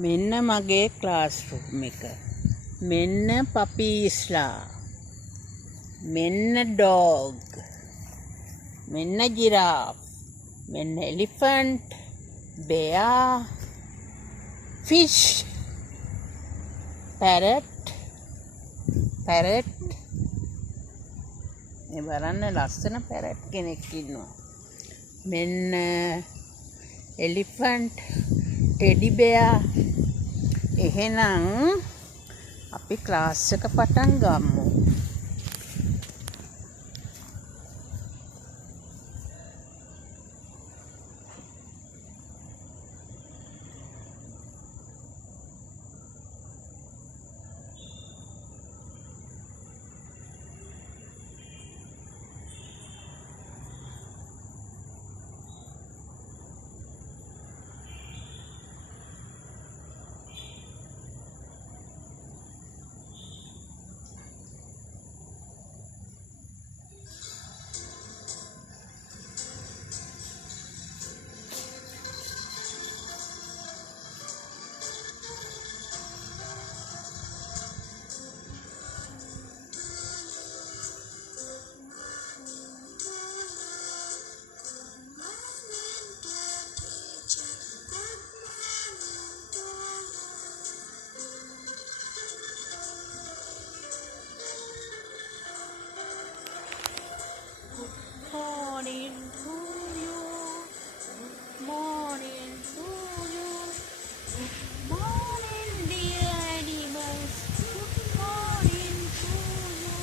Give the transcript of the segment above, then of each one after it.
මෙන්න මගේ class room එක. මෙන්න පපීස්ලා. මෙන්න ඩොග්. මෙන්න ජිරාෆ්. මෙන්න එලිෆන්ට්. bear. fish. parrot. මේ බලන්න ලස්සන පැරට් කෙනෙක් ඉන්නවා. මෙන්න එලිෆන්ට්, ටෙඩි බෙයා. එහෙනම් අපි ක්ලාස් එක පටන් ගමු. Morning to you. Good morning to you. Good morning, dear animals. Good morning to you.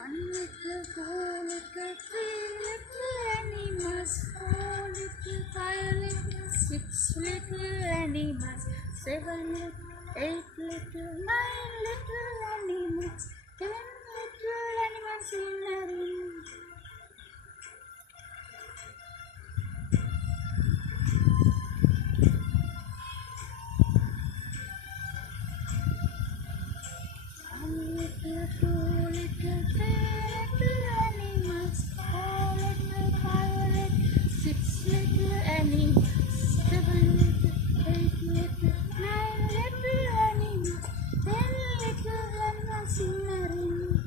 One little, two little, three little animals, four little, five little, six little animals, seven little, eight little, nine little animals, 10 little animals in a ring. One little, two little, three little animals, four little, five little, six little animals, seven little, eight little, nine little animals, 10 little animals in a ring.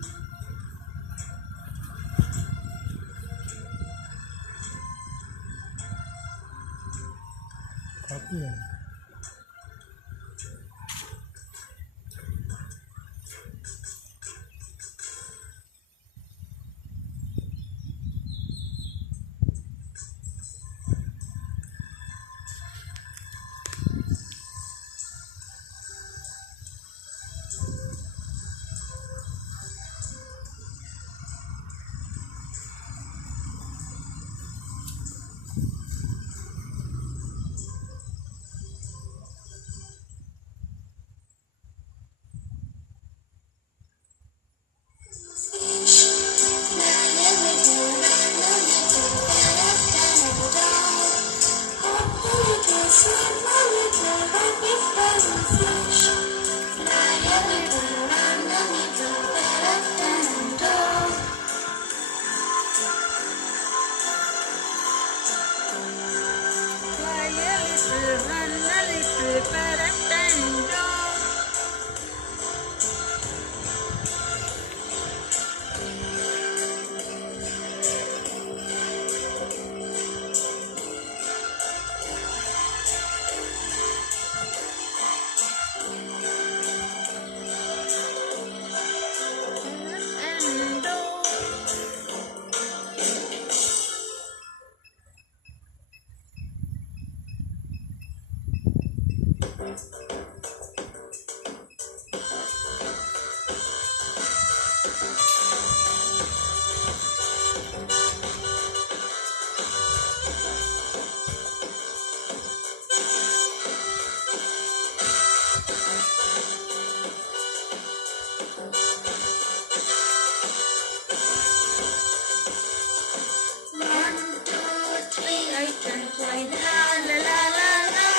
fly, la la la la la.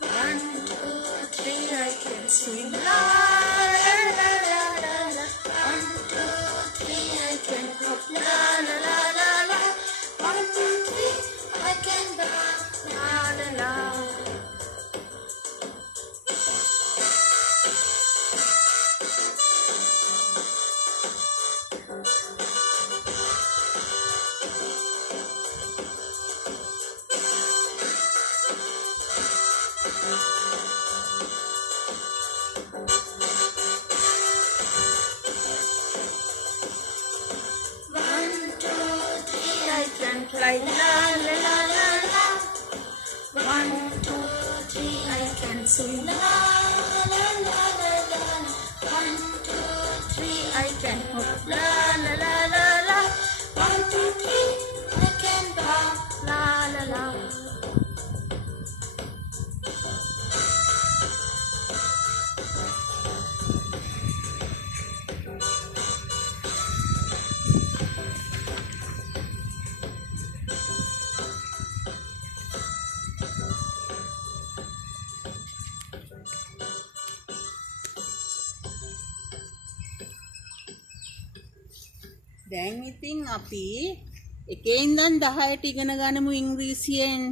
1, 2, 3, I can swing, la la la la la la. 1, 2, 3, I can hop, la la la la la. 1, 2, 3, I can dance, la la la. I can fly, la la la la la. 1, 2, 3, I can swing, la la la la la. 1, 2, 3, I can hop, la la la la la. 1, 2, 3, I can bounce, la la la. දැන් ඉතින් අපි 1 ඉඳන් 10ට ඉගෙන ගනිමු ඉංග්‍රීසියෙන්.